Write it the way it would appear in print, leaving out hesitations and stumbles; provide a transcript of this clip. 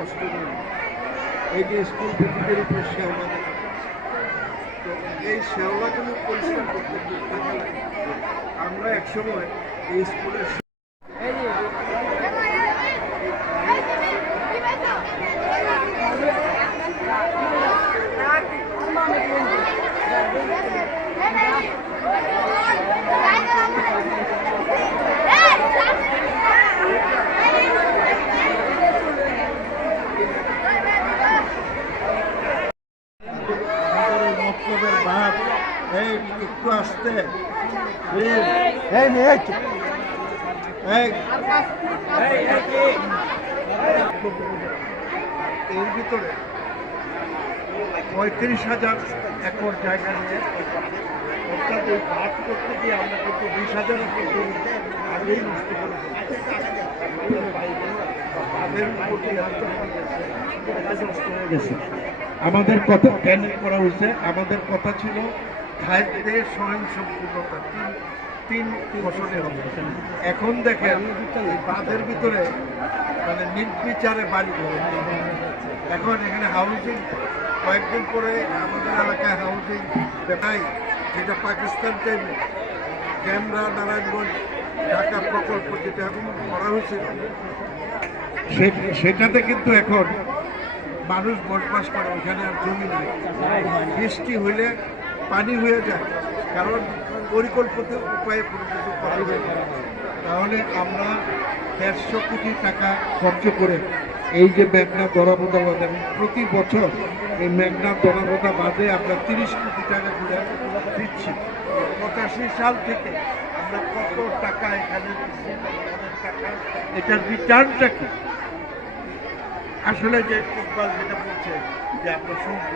কষ্ট নেই। এই যে স্কুল ভিত্তিকের উপরে শ্যাওলা দেখা তো এই শ্যাওলাগুলো পরিষ্কার করতে টাকা লাগে। আমরা একসময় এই স্কুলের ভাব এই একটু আসতে এর ভিতরে 35,000 একর জায়গা নিয়ে অর্থাৎ এই ভাগ করতে গিয়ে আমরা কিন্তু 20,000 একর জমি আগেই নষ্ট করে নষ্ট হয়ে গেছে। আমাদের কথা কেন করা হয়েছে? আমাদের কথা ছিল খাদ্যে স্বয়ংসম্পূর্ণতা তিন ফসলে হবে। এখন দেখেন এই বাঁধের ভিতরে মানে নির্বিচারে বাড়ি করে। এখন এখানে হাউজিং কয়েকদিন পরে আমাদের এলাকায় হাউজিং দেখাই, যেটা পাকিস্তান টাইমে ড্যামরা নারায়ণগঞ্জ ঢাকা প্রকল্প যেটা এখন করা হয়েছিল সেটাতে কিন্তু এখন মানুষ বসবাস করে। ওইখানে আর জমি নেই, বৃষ্টি হইলে পানি হয়ে যায়, কারণ পরিকল্পিত উপায়ে কোনো কিছু করা যায় না। তাহলে আমরা 150 কোটি টাকা খরচ করে এই যে মেঘনা দরাবোদা বাঁধ, এবং প্রতি বছর এই মেঘনা দরাবোদা বাঁধে আমরা 30 কোটি টাকা করে দিচ্ছি। 85 সাল থেকে আমরা কত টাকা এখানে দিচ্ছি, টাকা এটার রিটার্নটা কি? আসলে যে ইকবাল যেটা বলছে যে আমরা শুনবো